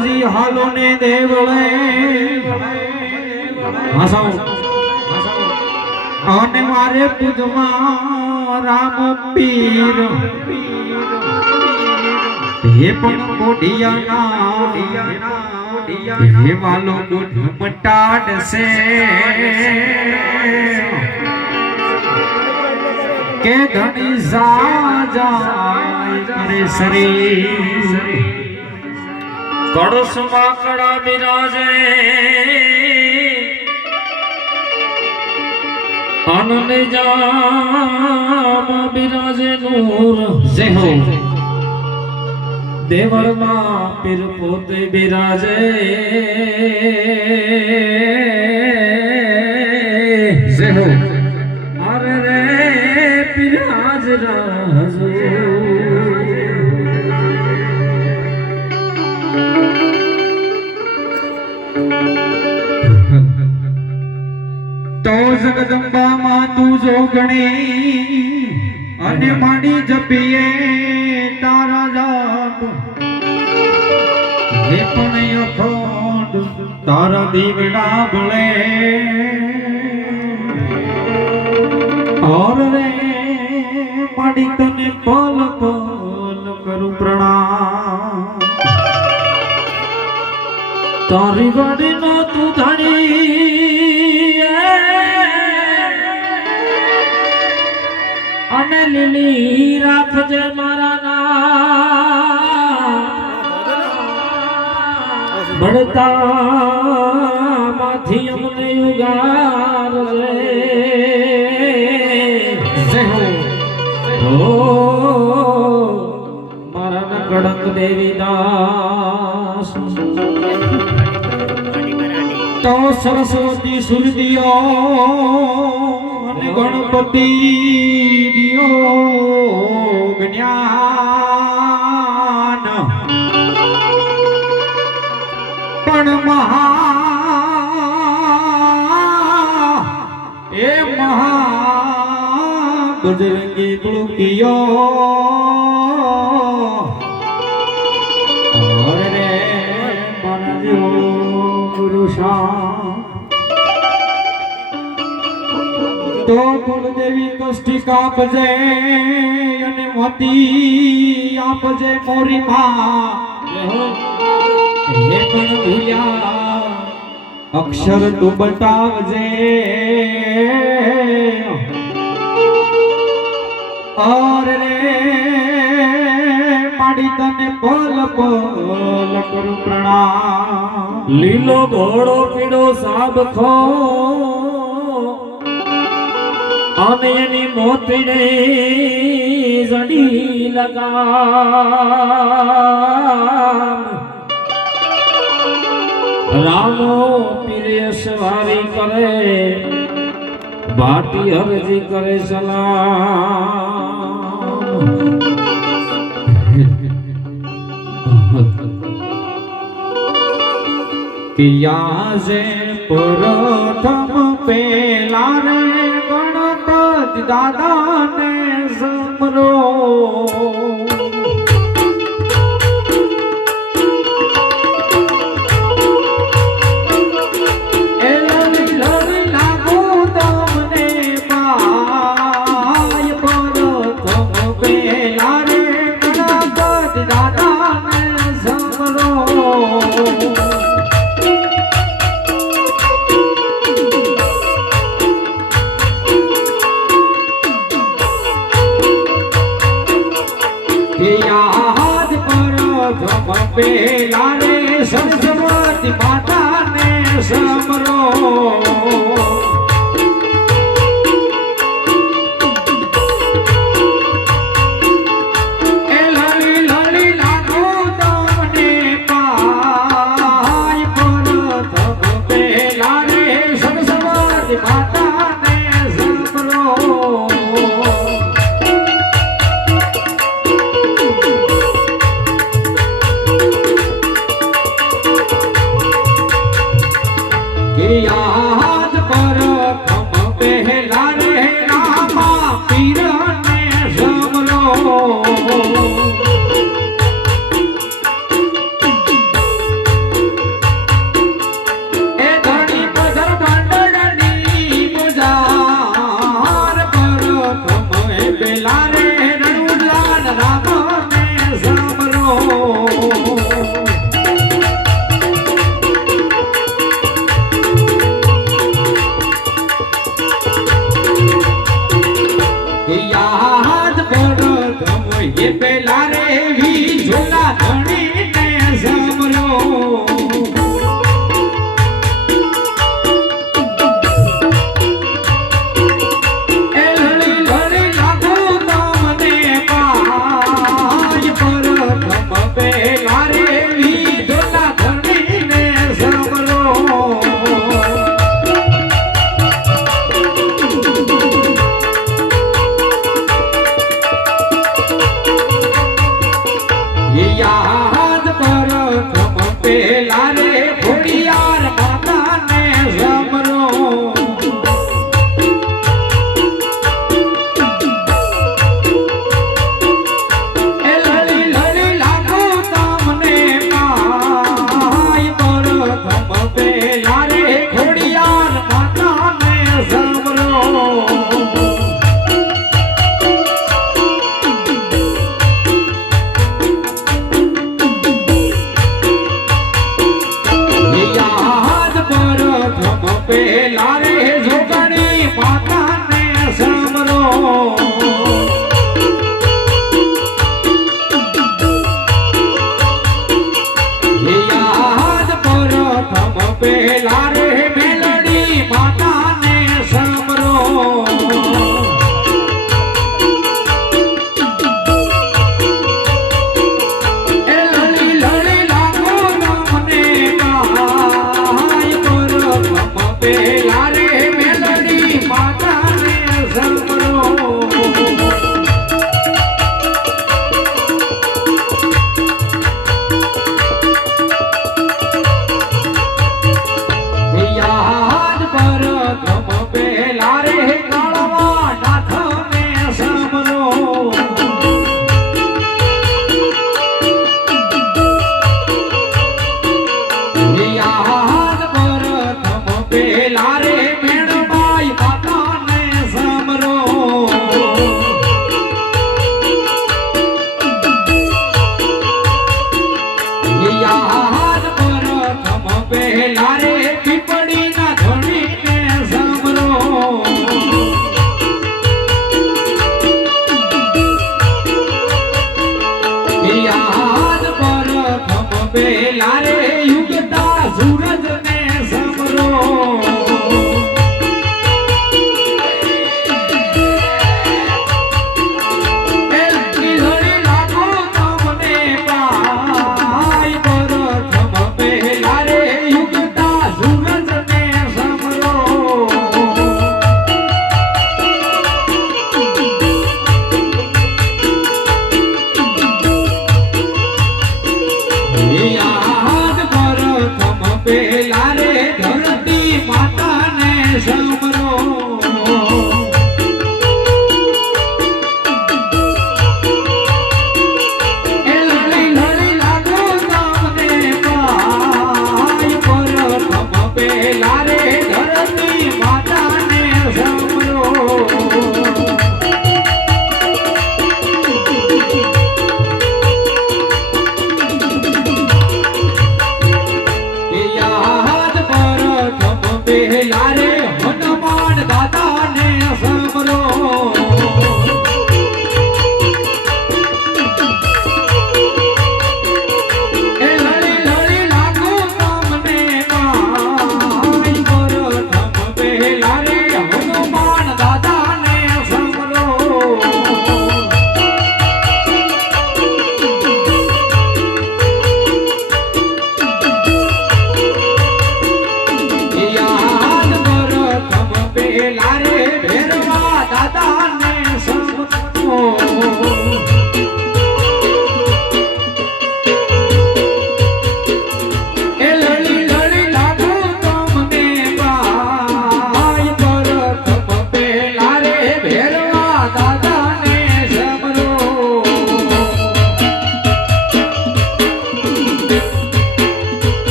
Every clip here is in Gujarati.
હરજી હાલો ને દેવળે હસાવ અને મારે પૂજમાં રામ પીર હે પણ કોઢિયાના હે વાલો દૂધ મટાડશે કે ઘણી સાજા કરે શરીર કળશમાં કળા બિરાજે આનંદ જામ બિરાજે નૂર જય હો દેવળમાં પીર પોતે બિરાજે જય હો અરે રે પીર હાજરા હજૂર તો જગદંબામાં તું જો ગણી, અને માડી જપીએ તારા જાપ હે પણ અખોડ તારા દીવડા ભળે ઓર રે, માડી તને પલ પલ કરું પ્રણામ. તારી વાડી તું ધણી ભણતા માંથી અમને યુગાર મારા કડક દેવી દાસ તો સરસ્વતી સૂર્ય અને ગણપતિ દિયો જ્ઞાન પણ મહા એ મહા બજરંગી ગુળકિયો ઓર રે મારા જેવો પુરુષા. તો કુળદેવી કષ્ટી કાપજે અને મોતી આપજે મોરી માં હે પણ ભૂલ્યા. અક્ષર તું બતાવજે ઓર રે માડી તને પલ પલ કરું પ્રણામ. લીલો ઘોડો પીળો સાબખો અને એની મોતીને જડી લગામ. રામો પીરે સવારી કરે ભાટી હરજી કરે સલામ. કિયા જે પ્રથમ પેલા રે ગણપતિ દાદાને સમરો યાદ પર પેલા રે સરસ્વતી માતાને સમરો થમ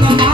Bye.